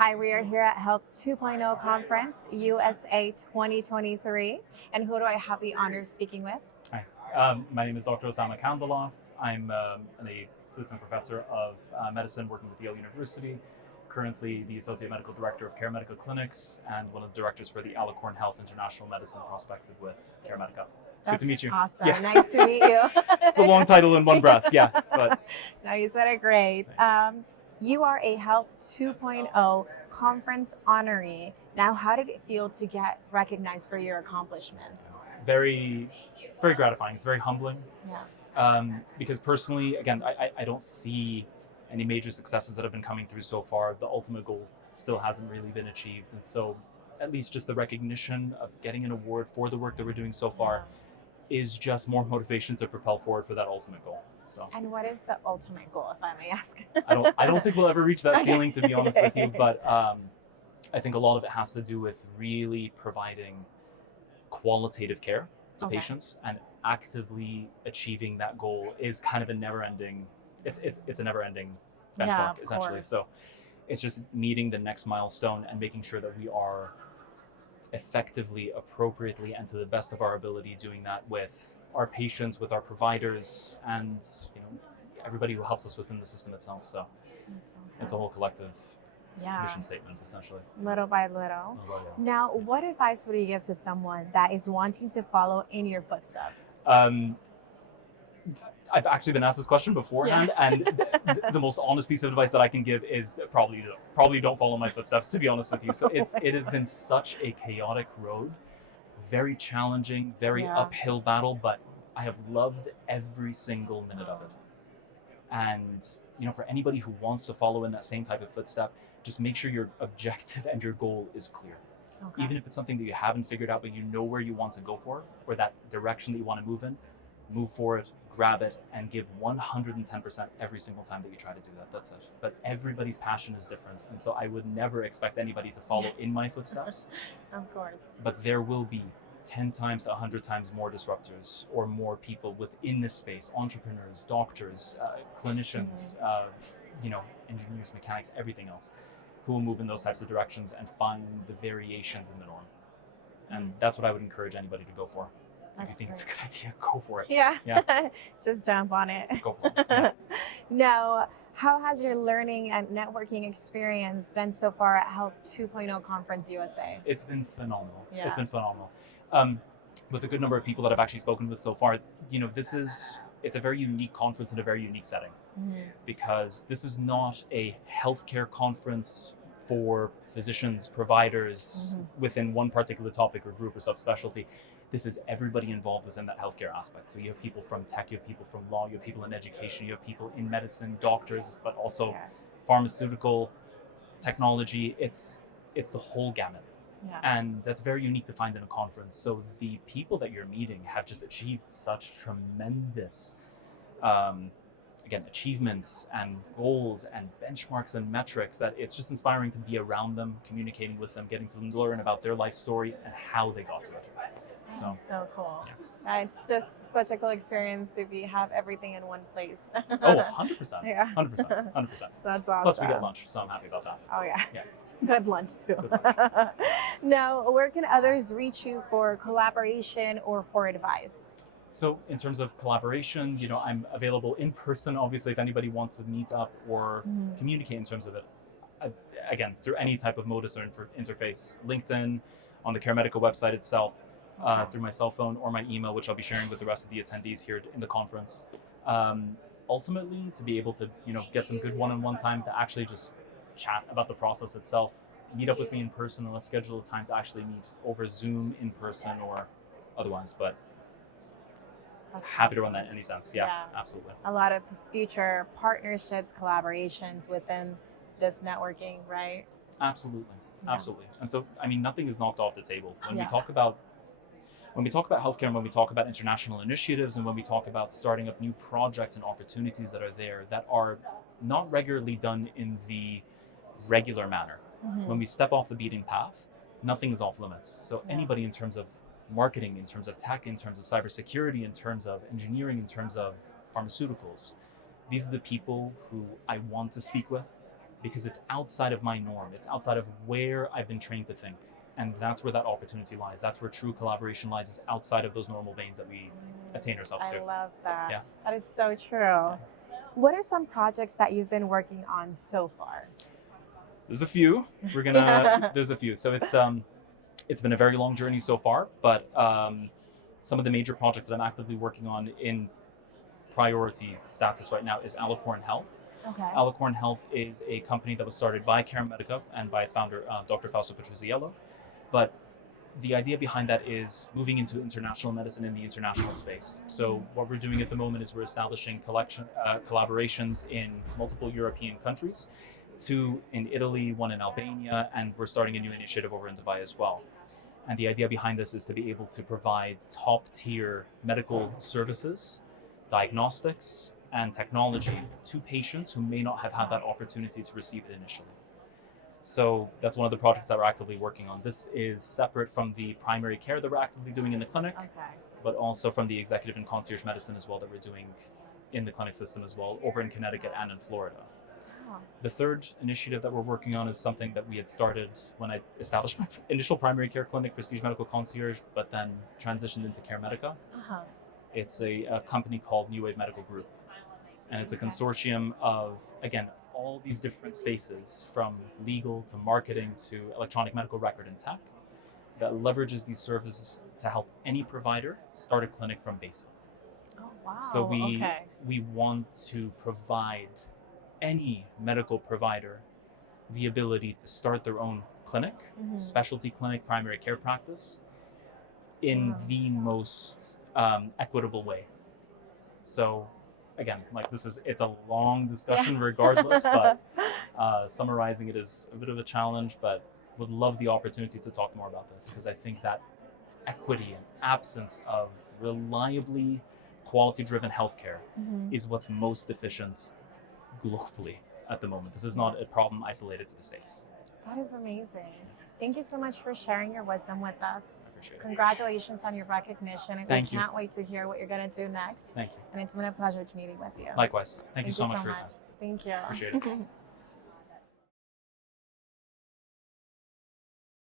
Hi, we are here at Health 2.0 Conference, USA 2023. And who do I have the honor of speaking with? Hi, my name is Dr. Osama Kandalaft. I'm an assistant professor of medicine working with Yale University, currently the associate medical director of CareMEDICA Clinics and one of the directors for the Alicorn Health International Medicine Prospective with CareMEDICA. It's good to meet you. Awesome. Yeah. Nice to meet you. It's a long title in one breath, yeah. But no, you said it great. You are a Health 2.0 conference honoree. Now, how did it feel to get recognized for your accomplishments? it's very gratifying. It's very humbling. Yeah. Because personally, again, I don't see any major successes that have been coming through so far. The ultimate goal still hasn't really been achieved. And so at least just the recognition of getting an award for the work that we're doing so far is just more motivation to propel forward for that ultimate goal. So. And what is the ultimate goal, if I may ask? I don't think we'll ever reach that ceiling, to be honest with you, but I think a lot of it has to do with really providing qualitative care to patients, and actively achieving that goal is kind of a never-ending, it's a never-ending benchmark, essentially. Course. So it's just meeting the next milestone and making sure that we are effectively, appropriately, and to the best of our ability doing that with our patients, with our providers, and everybody who helps us within the system itself. So That's awesome. it's a whole collective mission statements, essentially. Little by little. Now, what advice would you give to someone that is wanting to follow in your footsteps? I've actually been asked this question beforehand, and the most honest piece of advice that I can give is probably don't follow my footsteps, to be honest with you. So it has been such a chaotic road, very challenging, very uphill battle, but I have loved every single minute of it. And for anybody who wants to follow in that same type of footstep, just make sure your objective and your goal is clear. Okay. Even if it's something that you haven't figured out, but you know where you want to go for, or that direction that you want to move in, move for it, grab it, and give 110% every single time that you try to do that. That's it. But everybody's passion is different. And so I would never expect anybody to follow in my footsteps. Of course. But there will be 10 times to 100 times more disruptors or more people within this space, entrepreneurs, doctors, clinicians, engineers, mechanics, everything else, who will move in those types of directions and find the variations in the norm. And that's what I would encourage anybody to go for. If you think it's a good idea, go for it. Yeah. Just jump on it. Go for it. Yeah. Now, how has your learning and networking experience been so far at Health 2.0 Conference USA? It's been phenomenal. Yeah. It's been phenomenal. With a good number of people that I've actually spoken with so far, it's a very unique conference in a very unique setting, because this is not a healthcare conference for physicians, providers within one particular topic or group or subspecialty. This is everybody involved within that healthcare aspect. So you have people from tech, you have people from law, you have people in education, you have people in medicine, doctors, but also pharmaceutical, technology. It's the whole gamut. Yeah. And that's very unique to find in a conference. So the people that you're meeting have just achieved such tremendous, achievements and goals and benchmarks and metrics that it's just inspiring to be around them, communicating with them, getting to learn about their life story and how they got to it. So cool. Yeah. It's just such a cool experience to have everything in one place. Oh, 100%. Yeah. 100%. That's awesome. Plus we get lunch, so I'm happy about that. Oh, yeah. Yeah. Good lunch, too. Good lunch. Now, where can others reach you for collaboration or for advice? So in terms of collaboration, I'm available in person, obviously, if anybody wants to meet up or communicate in terms of it. Again, through any type of modus or interface, LinkedIn, on the CareMEDICA website itself, through my cell phone or my email, which I'll be sharing with the rest of the attendees here in the conference. Ultimately, to be able to, get some good one-on-one time to actually just chat about the process itself, meet up with me in person, and let's schedule a time to actually meet over Zoom in person or otherwise. But happy to run that in any sense. Yeah, absolutely. A lot of future partnerships, collaborations within this networking, right? Absolutely. And so, nothing is knocked off the table. When we talk about healthcare, and when we talk about international initiatives, and when we talk about starting up new projects and opportunities that are there that are not regularly done in the regular manner, when we step off the beaten path, nothing is off limits. So anybody in terms of marketing, in terms of tech, in terms of cybersecurity, in terms of engineering, in terms of pharmaceuticals, these are the people who I want to speak with. because it's outside of my norm. It's outside of where I've been trained to think. And that's where that opportunity lies. That's where true collaboration lies, is outside of those normal veins that we attain ourselves to. I love that. Yeah. That is so true. What are some projects that you've been working on so far? There's a few. There's a few. So it's been a very long journey so far, but some of the major projects that I'm actively working on in priority status right now is Alicorn Health. Okay. Alicorn Health is a company that was started by CareMEDICA and by its founder, Dr. Fausto Petruzziello. But the idea behind that is moving into international medicine in the international space. So what we're doing at the moment is we're establishing collaborations in multiple European countries, 2 in Italy, 1 in Albania, and we're starting a new initiative over in Dubai as well. And the idea behind this is to be able to provide top-tier medical services, diagnostics, and technology to patients who may not have had that opportunity to receive it initially. So that's one of the projects that we're actively working on. This is separate from the primary care that we're actively doing in the clinic, but also from the executive and concierge medicine as well that we're doing in the clinic system as well, over in Connecticut and in Florida. The third initiative that we're working on is something that we had started when I established my initial primary care clinic, Prestige Medical Concierge, but then transitioned into CareMEDICA. It's a company called New Wave Medical Group. And it's a consortium of, again, all these different spaces, from legal to marketing to electronic medical record and tech, that leverages these services to help any provider start a clinic from basic. Oh, wow. So we want to provide any medical provider the ability to start their own clinic, specialty clinic, primary care practice, in the most equitable way. So again, it's a long discussion regardless, but summarizing it is a bit of a challenge, but would love the opportunity to talk more about this, because I think that equity and absence of reliably quality-driven healthcare is what's most deficient globally at the moment. This is not a problem isolated to the States. That is amazing. Thank you so much for sharing your wisdom with us. I appreciate it. Congratulations on your recognition. Thank you. Can't wait to hear what you're going to do next. Thank you. And it's been a pleasure meeting with you. Likewise. Thank you so much for your time. Thank you. Appreciate it.